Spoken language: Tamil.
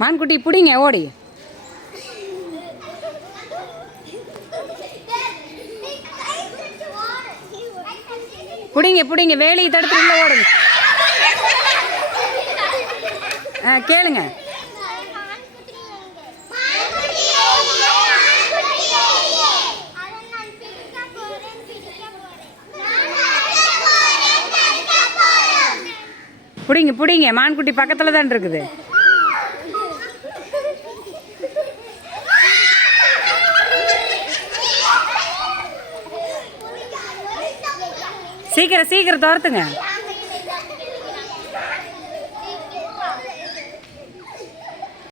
மான்குட்டி பிடிங்க ஓடி. பிடிங்க பிடிங்க, வேலையை தடுத்து உள்ள ஓடுங்க. கேளுங்க. பிடிங்க பிடிங்க, மான்குட்டி பக்கத்தில் தான் இருக்குது. சீக்கிரம் சீக்கிரம் துரத்துங்க.